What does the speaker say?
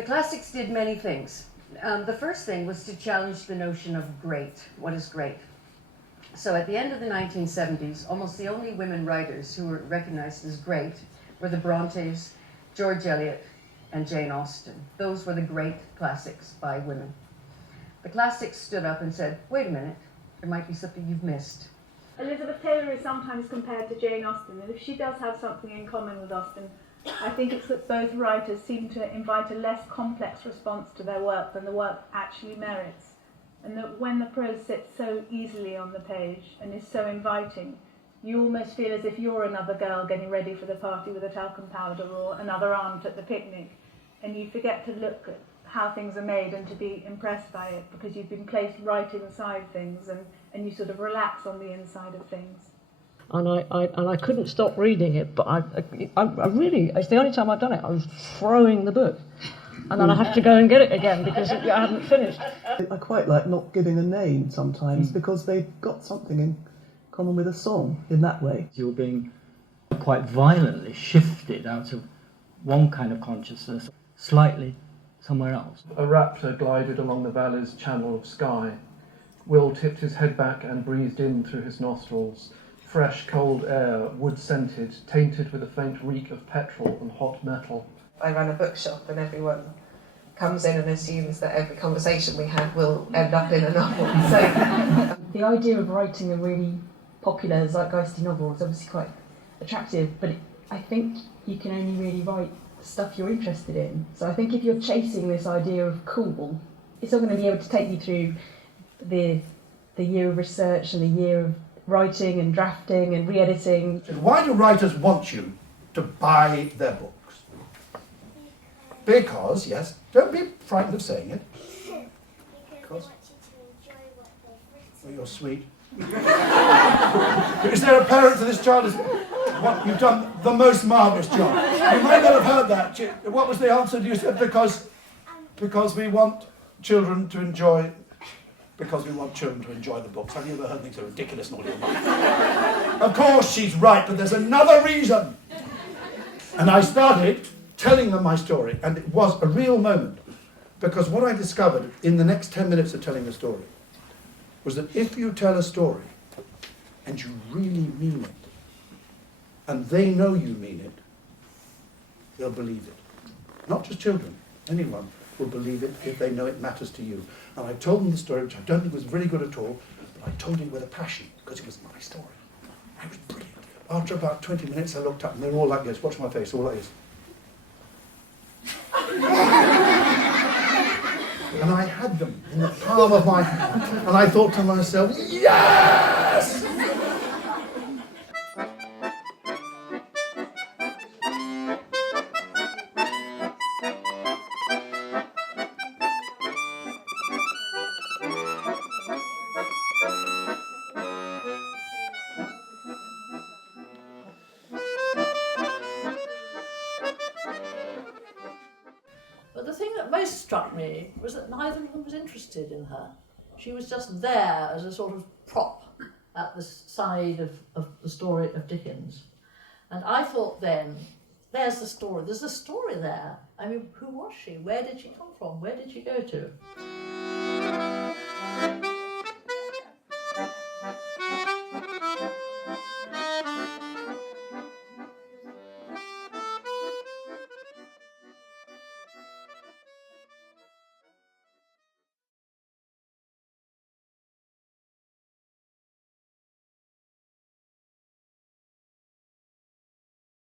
The classics did many things. The first thing was to challenge the notion of great. What is great? So at the end of the 1970s, almost the only women writers who were recognized as great were the Brontes, George Eliot, and Jane Austen. Those were the great classics by women. The classics stood up and said, wait a minute, there might be something you've missed. Elizabeth Taylor is sometimes compared to Jane Austen, and if she does have something in common with Austen, I think it's that both writers seem to invite a less complex response to their work than the work actually merits. And that when the prose sits so easily on the page and is so inviting, you almost feel as if you're another girl getting ready for the party with a talcum powder or another aunt at the picnic, and you forget to look at how things are made and to be impressed by it because you've been placed right inside things and you sort of relax on the inside of things. And I couldn't stop reading it, but I really, it's the only time I've done it, I was throwing the book. And then I have to go and get it again because I hadn't finished. I quite like not giving a name sometimes because they've got something in common with a song in that way. You're being quite violently shifted out of one kind of consciousness, slightly somewhere else. A raptor glided along the valley's channel of sky. Will tipped his head back and breathed in through his nostrils. Fresh, cold air, wood-scented, tainted with a faint reek of petrol and hot metal. I run a bookshop and everyone comes in and assumes that every conversation we have will end up in a novel. So the idea of writing a really popular zeitgeisty novel is obviously quite attractive, but I think you can only really write stuff you're interested in. So I think if you're chasing this idea of cool, it's not going to be able to take you through the year of research and the year of writing and drafting and re-editing. Why do writers want you to buy their books? Because, yes, don't be frightened of saying it. Because well, you're sweet. Is there a parent to this child? You've done the most marvellous job. You might not have heard that. What was the answer? You said because we want children to enjoy. Because we want children to enjoy the books. Have you ever heard anything so ridiculous in all your life? Of course she's right, but there's another reason. And I started telling them my story, and it was a real moment, because what I discovered in the next 10 minutes of telling the story was that if you tell a story and you really mean it, and they know you mean it, they'll believe it. Not just children, anyone will believe it if they know it matters to you. And I told them the story, which I don't think was very good at all, but I told it with a passion, because it was my story. It was brilliant. After about 20 minutes, I looked up, and they were all like this. Watch my face, all like this. And I had them in the palm of my hand, and I thought to myself, yes! But the thing that most struck me was that neither of them was interested in her. She was just there as a sort of prop at the side of the story of Dickens. And I thought then, there's the story. There's a story there. I mean, who was she? Where did she come from? Where did she go to?